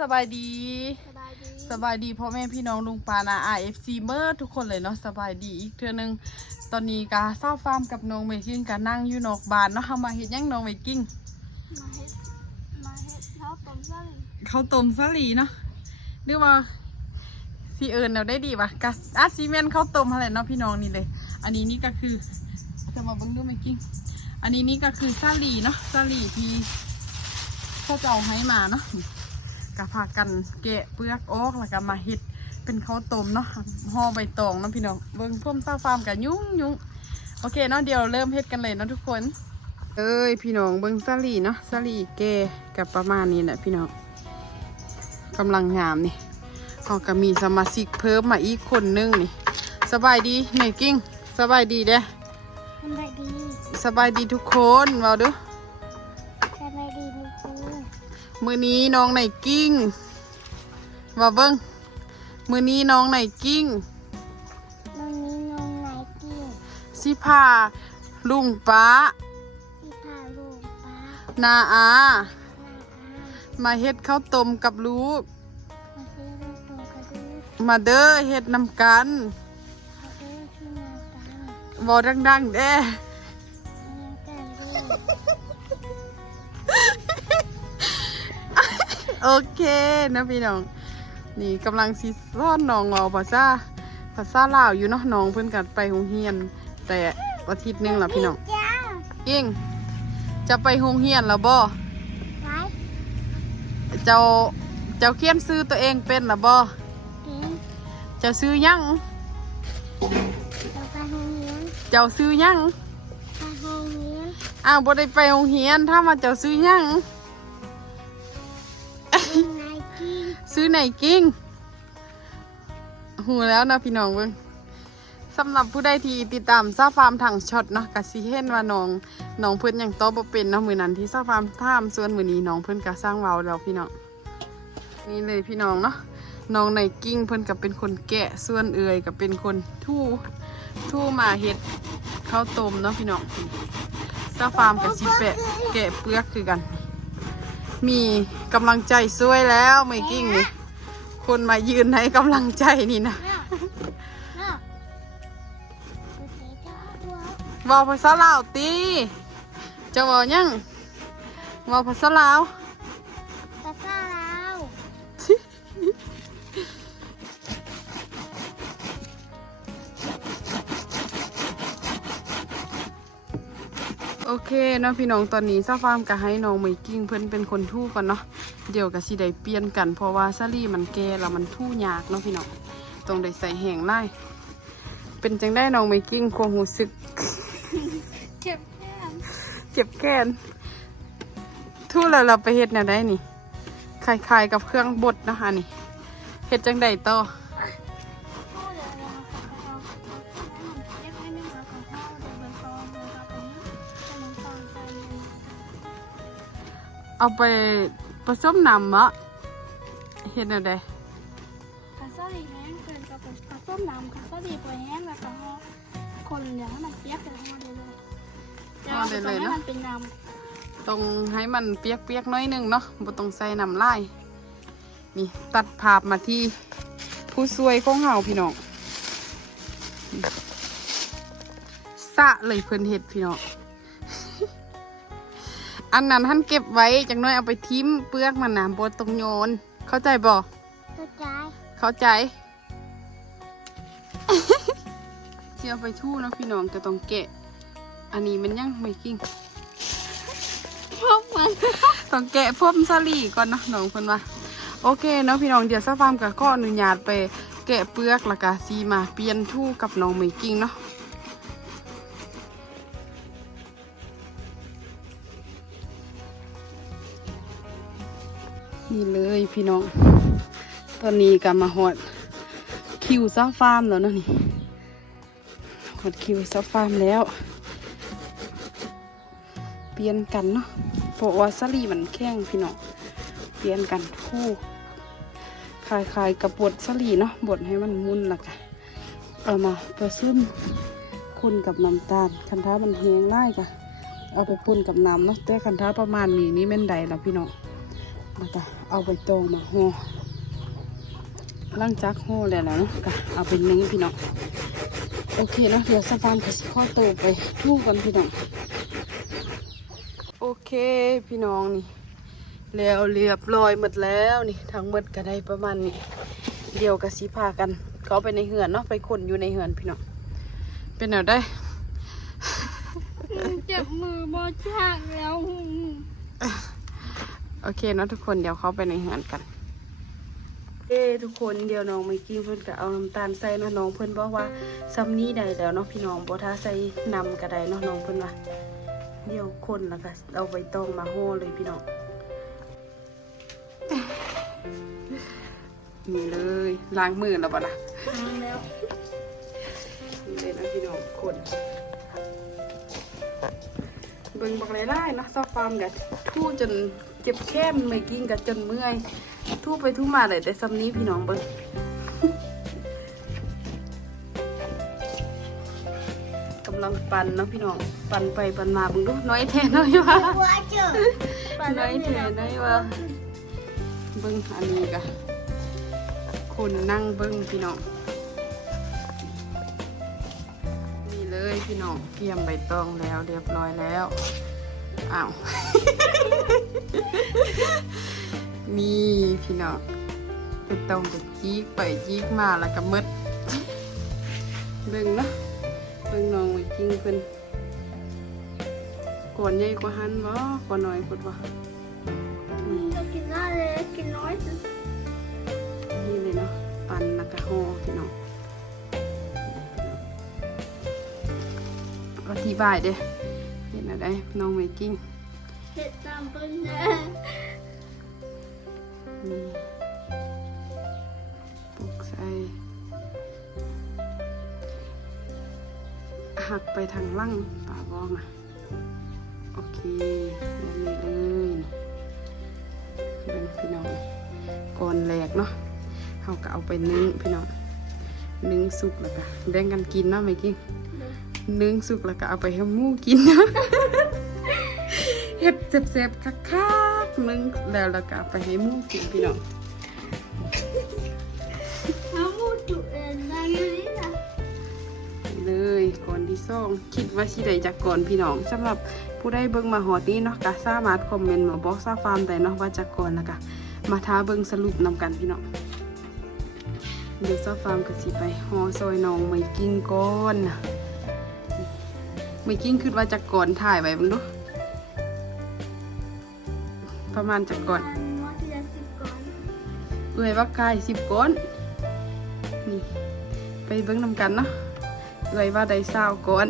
สบายดีสบายดีสบายดีพ่อแม่พี่น้องลุงปานา RFC เมอร์ทุกคนเลยเนาะสบายดีอีกเทื่อนึงตอนนี้กาเศร้าฟาร์มกับน้องเมกิ้งกานั่งอยู่นอกบ้านเนาะเฮามาเฮ็ดหยังน้องเมกิ้งมาเฮ็ดมาเฮ็ดข้าวต้มซั่นข้าวต้มสาลีเนาะหรือว่าสีเอิญเราได้ดีปะกะอาซีเมนข้าวต้มอะไรเนาะพี่น้องนี่เลย อันนี้นี่ก็คือจะมาเบิ่งดูเมกิ้งอันนี้นี่ก็คือซาลีเนาะซาลีที่พ่อเจ้าให้มาเนาะ กะพากันแกะเปลือกออกแล้วก็มาเฮ็ดเป็นข้าวต้มเนาะห่อใบตองเนาะพี่น้องเบิ่งพ่มซาฟาร์มกันยุ่งยุ่งโอเคเนาะเดี๋ยวเริ่มเฮ็ดกันเลยเนาะทุกคน เอ้ยพี่น้องเบิ่งซาลีเนาะซาลีแกะกับประมาณนี้แหละพี่น้องกำลังงามนี่เขาก็มีสมาชิกเพิ่มมาอีกคนนึงนี่ สบายดีไหนกิ้งสบายดีเด้อสบายดี สบายดีทุกคนเว้าดู มือนี้น้องไหนกิ้งว่าเบิ้งมือนี้น้องไหนกิ้งน้องนี้น้องไหนกิ้งสิพาลุงป้าพี่พาลูกป้านาอานาอามาเฮ็ดข้าวต้มกับลูก มาซื้อลูกโตกระดูกมาเด้อเฮ็ดนำกันเขาเด้อที่นากันบอดังๆเด้ โอเคนะพี่น้อง นี่กำลังสิซ่อนน้องเอาภาษาภาษาลาวอยู่เนาะน้องเพิ่นกัดไปโรงเรียน แต่อาทิตย์หนึงละพี่น้องจ้ากิ้งจะไปโรงเรียนแล้วบ่ไว้เจ้าเจ้าเขียนซื้อตัวเองเป็นหรือบ่เป็นเจ้าซื้อหยังเราไปโรงเรียนเจ้าซื้อหยังไปโรงเรียนอ้าวบ่ได้ไปโรงเรียนถ้ามาเจ้าซื้อหยัง ซื้อไหนกิ้ง หูแล้วนะพี่น้องเบิ่งสำหรับผู้ใดที่ติดตามซาฟาร์มถังช็อตเนาะก็สิเห็นว่าน้องน้องเพิ่อนอยังโตบ่เป็นเนาะมือนั้นที่ซาฟาร์มถามส่วนมือนี้น้องเพิ่อนก็สร้างเวาแล้วพี่น้องนี่เลยพี่น้องเนาะน้องในกิ้งเพิ่อนก็เป็นคนแกะส่วนเอื่อยก็เป็นคนทู่ทู่มาเฮ็ดข้าวต้มเนาะพี่น้องซาฟาร์มก็สิแปะแกะเปลือกคือกัน มีกำลังใจช่วยแล้วไม่กิ้งนี่คนมายืนให้กำลังใจนี่นะน่ะดูเสียจ้าตัวเว่าภาษาลาวตีจะว่ายังว่าภาษาลาว โอเคเนาะพี่น้องตอนนี้ซาฟาร์มก็ให้น้องไม่กิ้งเพิ่นเป็นคนทู่ก่อนเนาะเดี๋ยวก็สิได้เปลี่ยนกันเพราะว่าซาลี่มันแก่แล้วมันทู่ยากเนาะพี่น้องต้องได้ใส่แห้งไล่เป็นจังได้น้องไม่กิ้งความรู้สึก เจ็บแก้มเจ็บแค้นทู่แล้วเราไปเฮ็ดแนวได้นี่คล้ายๆกับเครื่องบดนะคะนี่เฮ็ดจังไดต่อ เอาไปผสมน้ำมะเฮ็ดแนวใดกระซ่อดีแห้งเกินกับกระส้มน้ำกระซ่อดีปล่อยแห้งแล้วก็ห่อคนเดี๋ยวให้มันเปียกเลยห่อได้เลยเดี๋ยวเอาไปตรงให้มันเป็นน้ำต้องให้มันเปียกๆหน้อยหนึงเนาะบ่ต้องใส่น้ำลายนี่ตัดภาพมาที่ผู้ช่วยของเฮาพี่น้องสะเลยเพิ่นเฮ็ดพี่น้อง อันนั้นท่านเก็บไว้จังน้อยเอาไปทิ้มเปลือกมันนะบ่ต้องโยน เข้าใจบ่กระจายเข้าใจเที่ยวไปทู่เนาะพี่น้องจะต้องแกะ อันนี้มันยังไม่กิ้งพวกมันต้องแกะพ่มสลีก่อนเนาะน้องเพิ่นว่าโอเคเนาะพี่น้องเดี๋ยวซาฟาร์มกับก็อนุญาตไปแกะเปลือกแล้วก็ซีมาเปลี่ยนทู่กับน้องไม่กิ้งเนาะ นี่เลยพี่น้อง ตอนนี้ก็มาหอดคิวซาฟาร์มแล้วนะนี่หอดคิวซาฟาร์มแล้ว เปลี่ยนกันเนาะเพราะว่าสลีมันแข็งพี่น้อง เปลี่ยนกันคู่คลายๆกับบดสลีเนาะบดให้มันมุนละกันเอามาผสมคนกับน้ำตาล คันท้ามันแห้งไล่จ้ะเอาไปปุ่นกับน้ำเนาะแต่คันท้าประมาณนี้นี่แม่นใดแล้วพี่น้อง แล้วก็เอาใบตองมาห่อหลังจากห่อแล้วนะเนาะก็เอาเป็นนึ่งพี่น้องโอเคนะเดี๋ยวสปามกับข้อโตไปทู่กันพี่น้องโอเคพี่น้องนี่แล้วเรียบร้อยหมดแล้วนี่ทั้งหมดก็ได้ประมาณนี้เดี๋ยวก็สิพากันเขาไปในเหือนเนาะไปคนอยู่ในเหือนพี่น้องเป็นแนวได้ เจ็บมือบ่ชักแล้ว โอเคเนาะทุกคนเดี๋ยวเขาไปในเหือนกันเอ้ทุกคนเดี๋ยวน้องไม่กินเพิ่นก็เอาน้ำตาลใส่เนาะน้องเพิ่นบอกว่าซ้ำนี้ได้แล้วเนาะพี่น้องบ่ถ้าใส่นำก็ได้เนาะน้องเพิ่นว่าเดี๋ยวคนแล้วก็เอาใบตองมาห่อเลยพี่น้องนี่เลยล้างมือแล้วบ่ล่ะแล้วนี่เลยนะพี่น้องคนเบิ่งบักไล่ๆเนาะซอกฟาร์มกันทู่จน เจ็บแค้มไม่กินกันจนเมื่อย ทู่ไปทู่มาเลยแต่ซ้ำนี้พี่น้องเบิ่งกำลังปั่นเนาะพี่น้อง ปั่นไปปั่นมาเบิ่งดูน้อยแท้น้อยวะน้อยแท้น้อยวะเบิ่งอันนี้กะคนนั่งเบิ่งพี่น้องนี่เลยพี่น้องเตรียมใบตองแล้วเรียบร้อยแล้ว อ้าว นี่พี่น้องใบตองก็จีกไปจีกมาแล้วก็หมืดเบิ่งเนาะเบิ่งน้องไว้กินเพิ่นก่อนใหญ่กว่าหันบ่ก่อนน้อยกว่าบ่นี่จะกินได้เลยกินน้อยสุดนี่เลยเนาะปั่นแล้วก็ห่อพี่น้องอธิบายเด้เห็ นอะไรน้องไว้กินเห็ดตามเปิ้ลแน่นี่ปลุกใส่หักไปทางล่างป่าบองอะ โอเคแบบนี้เลยเป็นพี่น้องก่อนแรกเนาะเขาก็เอาไปนึ่งพี่น้องนึ่งสุกแล้วก็แบ่งกันกินเนาะไม่กิน นึ่งสุกแล้วก็เอาไปให้หมูกินนะเฮ็ดเจ็บๆคักๆนึ่งแล้วแล้วก็เอาไปให้หมูกินพี่น้องน้ำมูจุเอ็นนางอยู่นี่นะเลยก่อนที่สองคิดว่าสิได้จากก่อนพี่น้องสำหรับผู้ได้เบิ่งมาหอดนี้เนาะก็สามารถคอมเมนต์มาบอกซาฟาร์มได้เนาะว่าจากก่อนแล้วก็มาท้าเบิ่งสรุปนำกันพี่น้องเดี๋ยวซาฟาร์มก็สิไปหอซอยน้องไม่กิ้งก่อนนะ ไม่กิ้งคิดว่าจากก่อนถ่ายไว้เบิ่งดูประมาณจากก่อนมันว่าจะสิบก่อนเอ้ยว่ากายสิบก้อนนี่ไปเบิ่งนำกันเนาะเอ้ยว่าได้เศร้าก้อน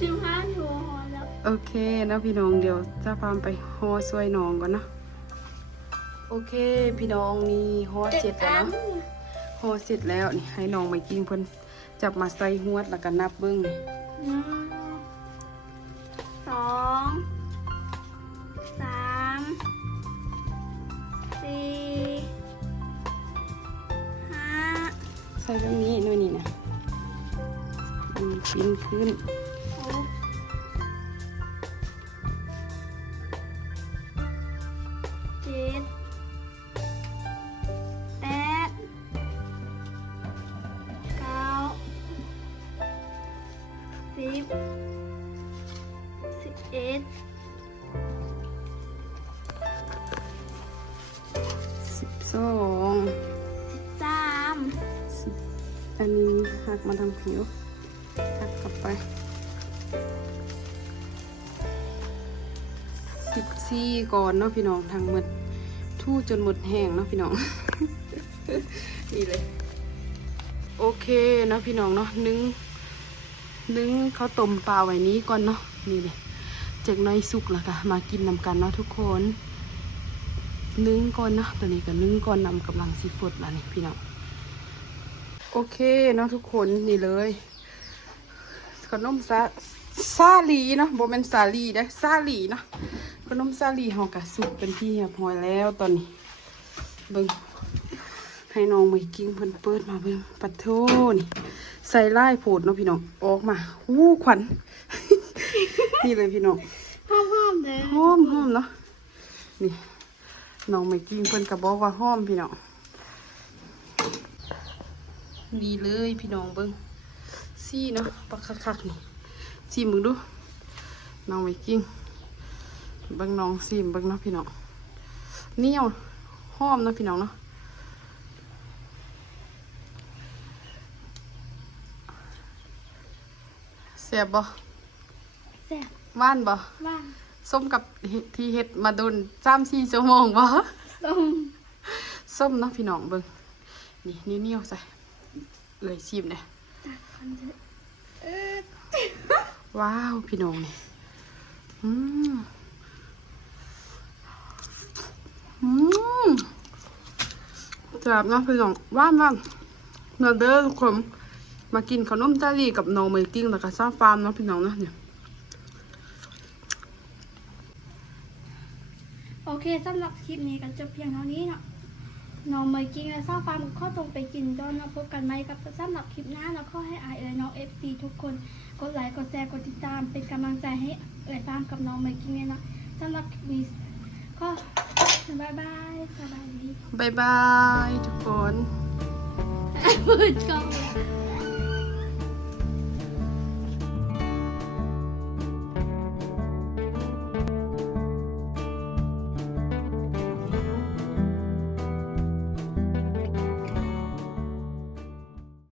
สิบห้าหัวหอแล้วโอเคนะพี่น้องเดี๋ยวจะพาไปฮอซวยน้องก่อนนะโอเค พี่น้องนี่ฮอเสร็จแล้วเนาะฮอเสร็จแล้วนี่ให้น้องไปกินเพิ่น จับมาใส่หวดแล้วก็นับเบิ้งนี่หนึ่งสองสามสี่ห้าใส่ตรงนี้นู่นนี่นะอืมปีนขึ้น หกเจ็ด สิบสิบเอ็ดสิบสองสิบสามสิบอันนี้หักมาทางผิวหักกลับไปสิบสี่ก่อนเนาะพี่น้องทางหมดทู่จนหมดแห้งเนาะพี่น้อง นี่เลย โอเคเนาะพี่น้องเนาะนึ่ง นึ่งข้าวต้มปลาไว้นี้ก่อนเนาะนี่เลยจากน้อยสุกแล้วก็มากินนำกันเนาะทุกคนนึ่งก่อนเนาะตอนนี้ก็นึ่งก่อนนำกำลังซีฟูดแล้วนี่พี่น้องโอเคเนาะทุกคนนี่เลยขนมซาซาลีเนาะโบเป็นซาลีได้ซาลีเนาะขนมซาลีเฮากะสุกเป็นที่เรียบร้อยแล้วตอนนี้เบิ่งให้น้องไปกิ้งเพิ่นเปิดมาเบิ่งปัดโทนี่ ใส่ไล่โผดเนาะพี่น้องออกมาอู้ขวัญนี่เลยพี่น้องห้ามห้ามๆเลยหอมหอมเนาะนี่น้องไม่กิ้งเพิ่นก็บอกว่าหอมพี่น้องดีเลยพี่น้องเบิ่งซี่เนาะปักคักๆนี่ซีมึงดูน้องไม่กิ้งเบิ่งน้องซีมเบิ่งเนาะพี่น้องเหนียวหอมเนาะพี่น้องเนาะ แซ่บบ่แซ่บหวานบ่ว่างส้มกับเห็ดที่เฮ็ดมาโดนสามสี่ชั่วโมงบ่ส้มส้มเนาะพี่น้องเบิ่งนี่นิ้วๆใส่เอ่ยชิมเนี่ยตัดคนเถอะเออว้าวพี่น้องนี่อืมอืมแซ่บเนาะพี่น้องหว่านมากเนื้อเด้อทุกคน มากินขนมจารีกับน้องเมกิ้งแล้วก็ซาฟาร์มเนาะพี่น้องเนาะเนี่ยโอเคสำหรับคลิปนี้ก็จบเพียงเท่านี้เนาะน้องเมย์กิ้งและเศร้าฟาร์มข้อตรงไปกินจนเราพบกันไหมกับสำหรับคลิปหน้าแล้วก็ให้อายเอ๋ยน้องเอฟซีทุกคน กดไลค์กดแชร์กดติดตาม เป็นกำลังใจให้เอ๋ยฟาร์มกับน้องเมย์กิ้งเลยนะสำหรับคลิปนี้ก็บายบายสบายดีบ๊ายบายทุกคนเปิดกล้องเลย